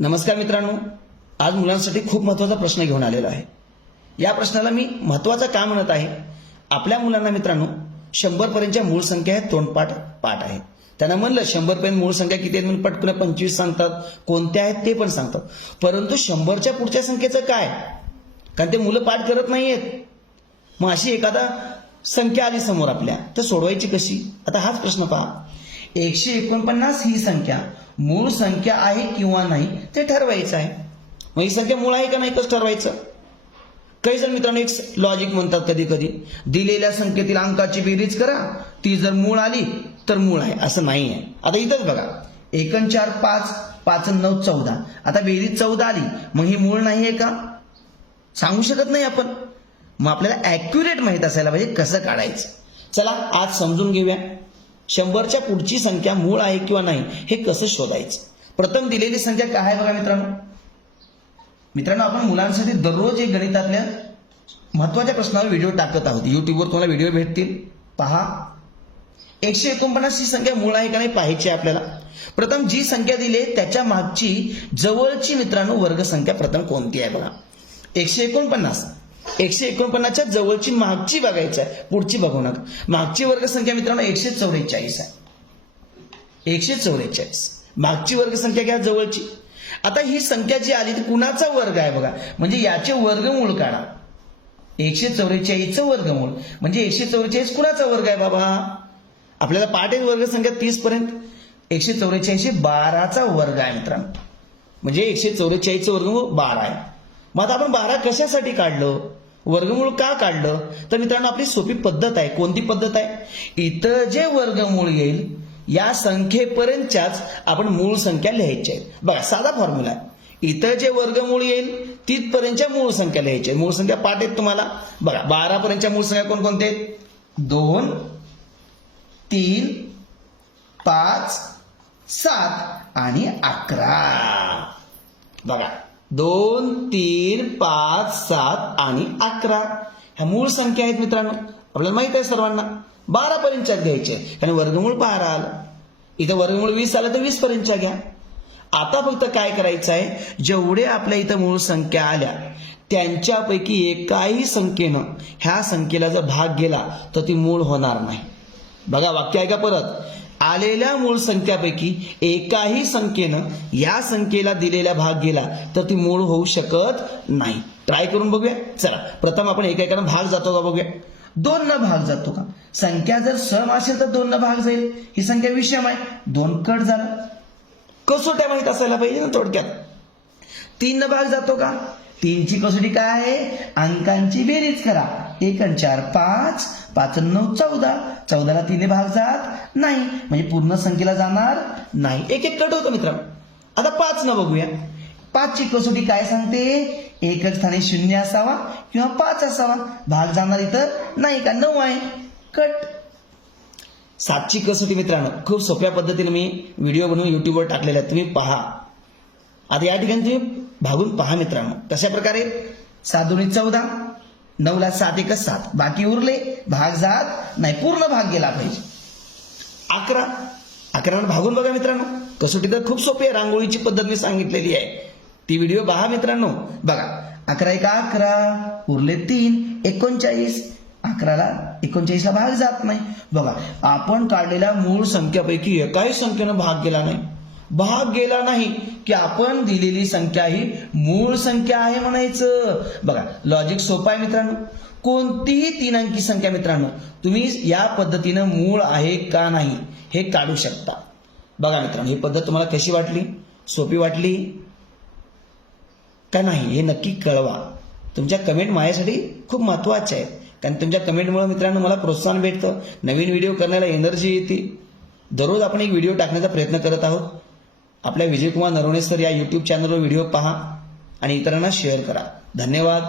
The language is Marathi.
नमस्कार मित्रांनो, आज मुलांसाठी खूप महत्त्वाचा प्रश्न घेऊन आलेला आहे। या प्रश्नाला मी महत्त्वाचा का म्हणत आहे, आपल्या मुलांना मित्रांनो 100 पर्यंतच्या मूळ संख्या आहेत, तोंडपाठ पाठ आहे। त्यांना म्हणलं 100 पर्यंत मूळ संख्या किती आहेत म्हणून पटकन 25 सांगतात, कोणत्या आहेत ते पण सांगतात, परंतु 100च्या पुढच्या संख्येचं काय, कारण ते मुलं पाठ करत नाहीयेत। मग अशी एखादा संख्या आली समोर आपल्या, तर सोडवायची कशी? आता हाच प्रश्न पहा, 149 ही संख्या मूळ संख्या आहे किंवा नाही ते ठरवायचं आहे। मग ही संख्या मूळ आहे का नाही कसं ठरवायचं? काही जण मित्रांनो एक लॉजिक म्हणतात, कधी कधी दिलेल्या संख्येतील अंकाची बेरीज करा, ती जर मूळ आली तर मूळ आहे, असं नाही आहे। आता इथंच बघा, 1 आणि 4 5, 5 आणि 9 14, आता बेरीज 14 आली, मग ही मूळ नाही आहे का? सांगू शकत नाही आपण। मग आपल्याला ॲक्युरेट माहित असायला पाहिजे कसं काढायचं। चला आज समजून घेऊया 100च्या पुढची संख्या मूळ आहे किंवा नाही हे कसं शोधायचं। प्रथम दिलेली संख्या काय आहे बघा मित्रांनो, आपण मुलांसाठी दररोज एक गणितातल्या महत्त्वाच्या प्रश्नावर व्हिडिओ टाकत आहोत। युट्यूबवर तुम्हाला व्हिडिओ भेटतील, पहा। 149 ही संख्या मूळ आहे का नाही पाहायची आहे आपल्याला। प्रथम जी संख्या दिली आहे त्याच्या मागची जवळची मित्रांनो वर्गसंख्या प्रथम कोणती आहे बघा। 149च्या जवळची मागची बघायची आहे, पुढची बघू नका। मागची वर्गसंख्या मित्रांनो 144 आहे। 144 मागची वर्गसंख्या घ्या जवळची। आता ही संख्या जी आली ती कुणाचा वर्ग आहे बघा, म्हणजे याचे वर्गमूळ काढा। 144चं वर्गमूळ म्हणजे 144 कुणाचा वर्ग आहे बाबा? आपल्याला पाठ आहे वर्गसंख्या 30 पर्यंत। 144 12चा वर्ग आहे मित्रांनो, म्हणजे 144चं वर्गमूळ 12 आहे। मग आता आपण 12 कशासाठी काढलं, वर्गमूळ का काढलं? तर मित्रांनो आपली सोपी पद्धत आहे। कोणती पद्धत आहे? इथं जे वर्गमूळ येईल या संख्येपर्यंतच्याच आपण मूळ संख्या लिहायच्या आहेत। बघा साधा फॉर्म्युला आहे, इथं जे वर्गमूळ येईल तिथपर्यंतच्या मूळ संख्या लिहायच्या आहेत। मूळ संख्या पाठ आहेत तुम्हाला बघा। 12 पर्यंतच्या मूळ संख्या कोणकोणत्या आहेत? 2 3 5 7 आणि 11। बघा 2 3 5 7 आणि 11 ह्या मूळ संख्या आहेत मित्रांनो, आपल्याला माहित आहे सर्वांना। 12 पर्यंतच्या घ्यायचे आणि वर्गमूळ 12 आलं, इथं वर्गमूळ 20 आलं तर 20 पर्यंतच्या घ्या। आता फक्त काय करायचं आहे, जेवढे आपल्या इथं मूळ संख्या आल्या त्यांच्यापैकी एकाही संख्येनं ह्या संख्येला जर भाग गेला तर ती मूळ होणार नाही। बघा वाक्य आहे का परत, आलेल्या मूळ संख्यापैकी एकाही संख्येनं या संख्येला दिलेला भाग गेला तर ती मूळ होऊ शकत नाही। ट्राय करून बघूया। चला प्रथम आपण एकेकानं भाग जातो का बघूया। 2 न भाग जातो का? संख्या जर सम असेल तर 2 न भाग जाईल, ही संख्या विषम आहे, 2 कट झालं। कसोट्या माहित असायला पाहिजे ना थोडक्यात। 3 न भाग जातो का? 3ची कसोटी काय आहे? अंकांची बेरीज करा। 1 आणि 4 5, 5 आणि 9 14, 14ला 3 ने भाग जात नाही, म्हणजे पूर्ण संख्येला जाणार नाही, एक एक कट होतो मित्रांनो। आता 5 न बघूया। 5ची कसोटी काय सांगते? एकक स्थानी 0 असावा किंवा 5 असावा, भाग जाणार इथं नाही का, 9 आहे, कट। 7ची कसोटी मित्रांनो खूप सोप्या पद्धतीने मी व्हिडिओ बनवून युट्यूबवर टाकलेला आहे, तुम्ही पहा। आता या ठिकाणी तुम्ही भागून पहा मित्रांनो कशा प्रकारे। 7 2 14, 9ला 7 1 7, बाकी उरले, भाग जात नाही, पूर्ण भाग गेला पाहिजे। 11 भागून बघा मित्रांनो, कसोटी तर खूप सोपी आहे, रांगोळीची पद्धत मी सांगितलेली आहे, ती व्हिडिओ पहा मित्रांनो। बघा 11 1 11, उरले 3 39, 39ला भाग जात नाही। बघा आपण काढलेल्या मूळ संख्यापैकी एकाही संख्येनं भाग गेला नाही। भाग गेला नाही की आपण दिलेली संख्या ही मूळ संख्या आहे म्हणायचं। बघा लॉजिक सोपं आहे मित्रांनो। कोणतीही 3 अंकी संख्या मित्रांनो तुम्ही या पद्धतीनं मूळ आहे का नाही हे काढू शकता। बघा मित्रांनो ही पद्धत तुम्हाला कशी वाटली, सोपी वाटली का नाही हे नक्की कळवा। तुमच्या कमेंट माझ्यासाठी खूप महत्त्वाच्या आहेत, कारण तुमच्या कमेंटमुळे मित्रांनो मला प्रोत्साहन भेटतं, नवीन व्हिडिओ करण्याला एनर्जी येते। दररोज आपण एक व्हिडिओ टाकण्याचा प्रयत्न करत आहोत। आपल्या विजयकुमार नरवणे सर या यूट्यूब चॅनलवर व्हिडिओ पहा आणि इतरांना शेअर करा। धन्यवाद।